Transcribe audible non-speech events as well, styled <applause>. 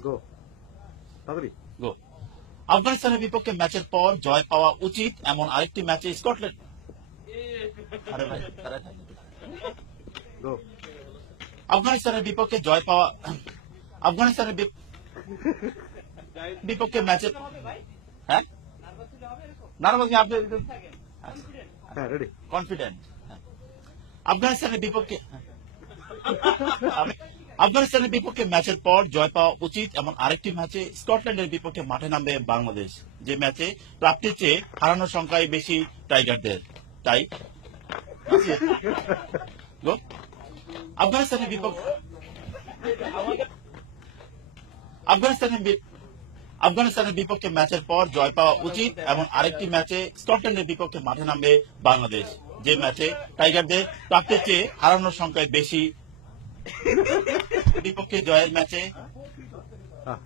গো তাড়াতাড়ি গো আফগানিস্তানের বিপক্ষে ম্যাচের পর জয় পাওয়া উচিত এমন আরেকটি ম্যাচে স্কটল্যান্ড। আরে ভাই, গো আফগানিস্তানের বিপক্ষে জয় পাওয়া আফগানিস্তানের বিপক্ষে ম্যাচের হ্যাঁ? নার্ভাস আপনি হ্যাঁ কনফিডেন্ট আফগানিস্তানের বিপক্ষে <laughs> আফগানিস্তানের বিপক্ষে ম্যাচের পর জয় পাওয়া উচিত এমন আরেকটি ম্যাচে স্কটল্যান্ডের বিপক্ষে মাঠে নামবে বাংলাদেশ। যে ম্যাচে প্রাপ্তির চেয়ে হারানোর সংখ্যাই বেশি টাইগারদের। তাই <laughs> আফগানিস্তানের বিপক্ষে আফগানিস্তানের আফগানিস্তানের বিপক্ষে ম্যাচের পর জয় পাওয়া উচিত এমন আরেকটি ম্যাচে স্কটল্যান্ডের বিপক্ষে মাঠে নামবে বাংলাদেশ। যে ম্যাচে টাইগারদের প্রাপ্তির চেয়ে হারানোর সংখ্যায় বেশি। <laughs> বিপক্ষে জয়ের ম্যাচে। আহ